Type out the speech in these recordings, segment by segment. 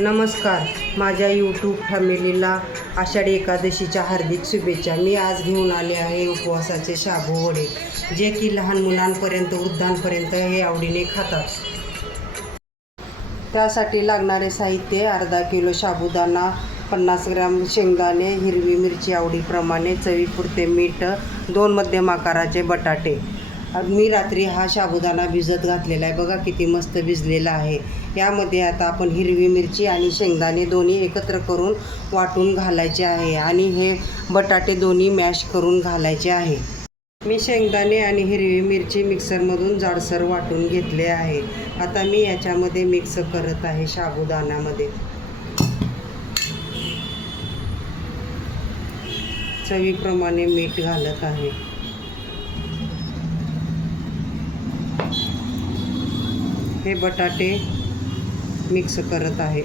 नमस्कार, माझ्या यूट्यूब फॅमिलीला आषाढी एकादशीच्या हार्दिक शुभेच्छा। मी आज घेऊन आले आहे उपवासाचे शाबू वडे, जे की लहान मुलांपर्यंत वृद्धांपर्यंत हे आवडीने खातात। त्यासाठी लागणारे साहित्य: अर्धा किलो साबुदाणा, 50 ग्रॅम शेंगदाणे, हिरवी मिरची आवडीप्रमाणे, चवीपुरते मीठ, 2 मध्यम आकाराचे बटाटे। मी रात्री हा साबुदाणा भिजत घातलेला आहे, बघा किती मस्त भिजलेला आहे। यामध्ये आता आपण हिरवी मिरची आणि शेंगदाणे दोन्ही एकत्र करून वाटून घालायचे आहे आणि हे बटाटे दोन्ही मॅश करून घालायचे आहे। मी शेंगदाणे आणि हिरवी मिरची मिक्सरमधून जाडसर वाटून घेतले आहे। आता मी याच्यामध्ये मिक्स करत आहे साबुदाण्यामध्ये। चवीप्रमाणे मीठ घालत आहे। हे बटाटे मिक्स करत आहे।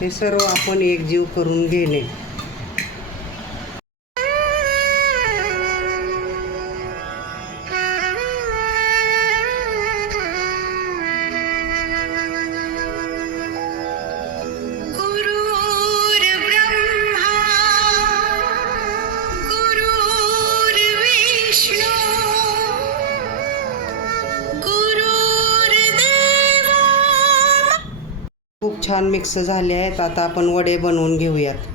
हे सर्व आपण एकजीव करून घेणे। खूप छान मिक्स झाले आहेत। आता आपण वडे बनवून घेऊयात।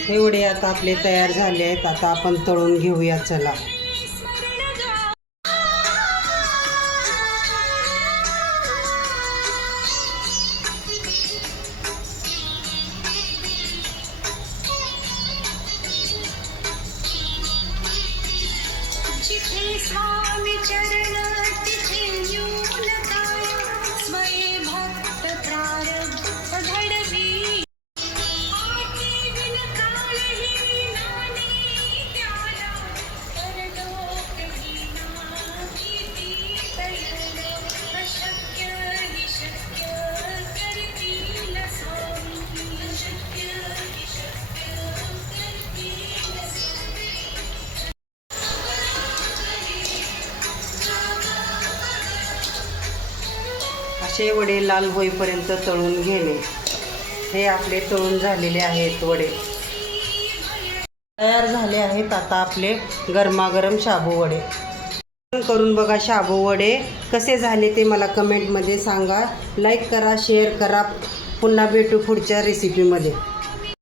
हे वडे आता आपले तयार झाले आहेत। आता आपण तळून घेऊया, चला। असे वडे लाल होईपर्यंत तळून घेणे। हे आपले तळून झालेले आहेत वडे, तयार झाले आहेत। आता आपले गरमागरम शाबू वडे करून बघा। शाबू वडे कसे झाले ते मला कमेंटमध्ये सांगा। लाईक करा, शेअर करा। पुन्हा भेटू पुढच्या रेसिपीमध्ये।